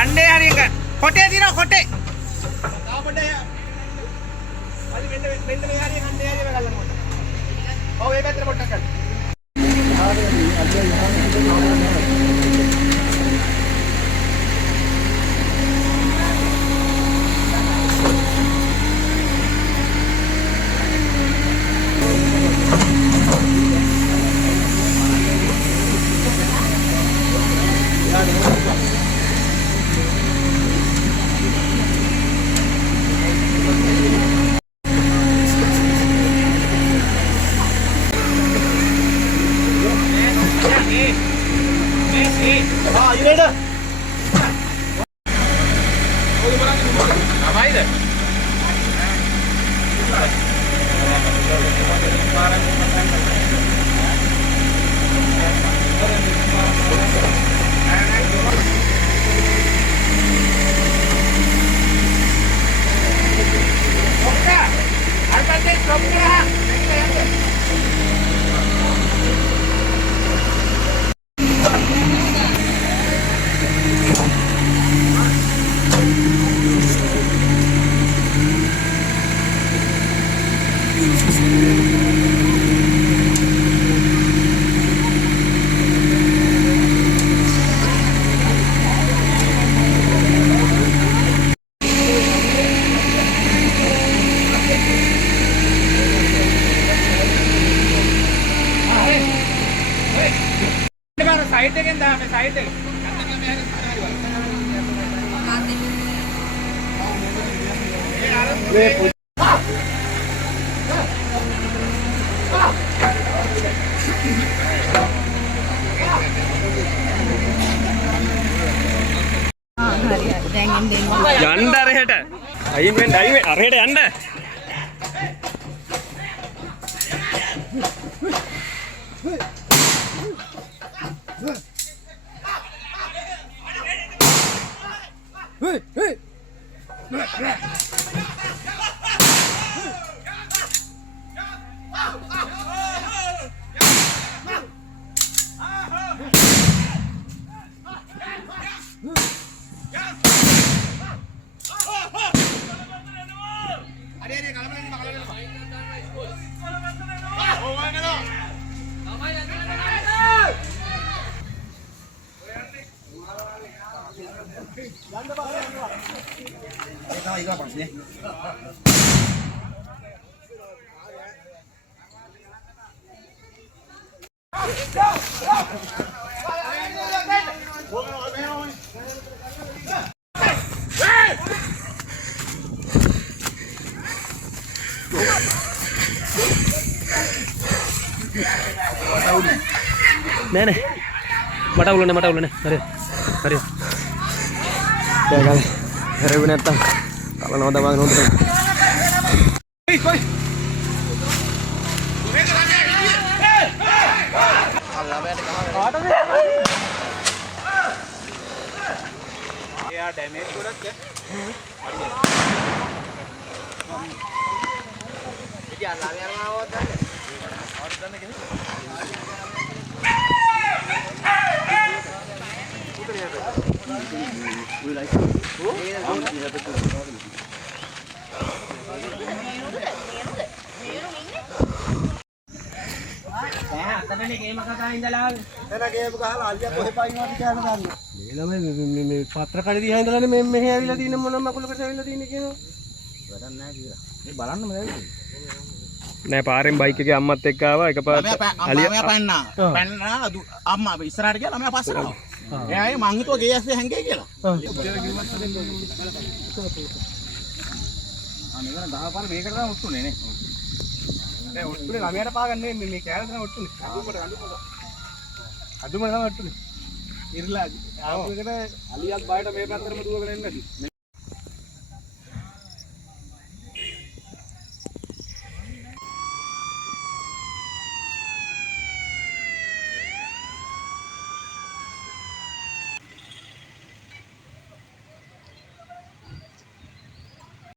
अंडे हरी खोटे दी ना खोटे යන්න අරහෙට අයින් වෙන්න අරහෙට යන්න नहीं मटा उलने अरे अरे अरे Vinata kalau nonton bang nonton පත්‍ර කඩේ දිහා ඉඳලානේ මේ මෙහෙ ඇවිල්ලා තියෙන මොන මකුලකට ඇවිල්ලා තියෙන්නේ කියනවා. වැඩක් නැහැ කියලා. මේ බලන්න මම ඇවිල්ලා. නෑ පාරෙන් බයික් එකේ අම්මත් එක්ක ආවා එකපාරට අලියා පැන්නා අම්මා ඉස්සරහට ගියා ළමයා පස්සට ආවා. එයා මං හිතුවා ගේ ඇස්සේ හැංගේ කියලා. අනේ ගහපාර මේකට තමයි ඔට්ටුනේ නේ. දැන් ඔට්ටුනේ ළමයාට පාගන්නේ මේ කෑල්ල තමයි ඔට්ටුනේ. අදුම තමයි ඔට්ටුනේ. ඉරලා ආපු එකට අලියත් බයට මේ පැත්තටම දුවගෙන එන්නේ.